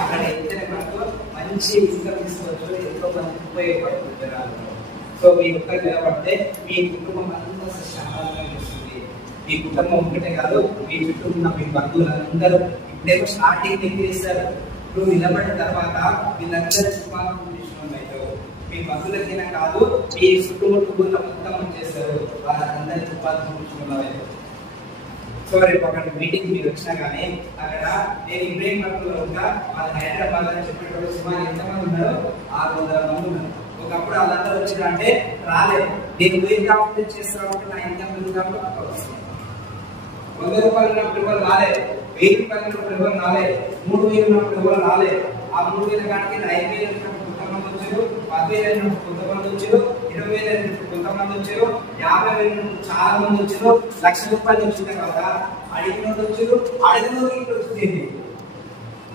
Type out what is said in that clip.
అక్కడ వెళ్తేనే మనకు మంచి ఇన్కమ్ తీసుకోవచ్చు, ఎంతో మంది ఉపయోగపడుతుంది జనాలు. సో మీ ఒక్కరు నిలబడితే మీ కుటుంబం అంతా శాంతంగా చేస్తుంది. మీ కుటుంబం ఒకటే కాదు, మీ చుట్టూ ఉన్న మీ బంధువులందరూ ఇప్పుడేమో స్టార్టింగ్ ఎక్కిస్తారు. నువ్వు నిలబడిన తర్వాత వీళ్ళందరూ శుభాకాంక్షలు అవుతావు. మీ బంధువులకైనా కాదు, మీ కుటుంబంలో మొత్తం చేస్తారు, వాళ్ళందరికీ శుభాకాంక్షలు అవుతావు. సో రేపు అక్కడ మీటింగ్ మీరు వచ్చినా కానీ అక్కడ నేను ఇబ్రహీంపట్నంలో ఉంటా, వాళ్ళు హైదరాబాద్ అని చెప్పేటప్పుడు సుమారు ఎంతమంది ఉన్నారు? 600 మంది ఉన్నారు. ఒకప్పుడు వాళ్ళందరూ వచ్చిందంటే రాలేదు. నేను 1000 కాంపిటేట్ చేస్తామంటే నా ఇన్కమ్ కాబట్టి 100 రూపాయలు ఉన్నప్పుడు ఎవరు రాలేదు, 1000 రూపాయలు ఉన్నప్పుడు ఎవరు రాలేదు, 3000 ఉన్నప్పుడు ఎవరు రాలేదు. ఆ 3000 కాడికి 5000 ఉన్నప్పుడు కొంతమంది వచ్చారు, 10,000 ఉన్నప్పుడు కొంతమంది వచ్చారు, 20,000 ఉన్నప్పుడు కొంతమంది వచ్చారు, 50,000 ఉన్నప్పుడు చాలా మంది వచ్చారు, 1,00,000 రూపాయలు వచ్చిన తర్వాత అడిగిన వాళ్ళు వచ్చారు, అడిగిన వాళ్ళు వచ్చింది.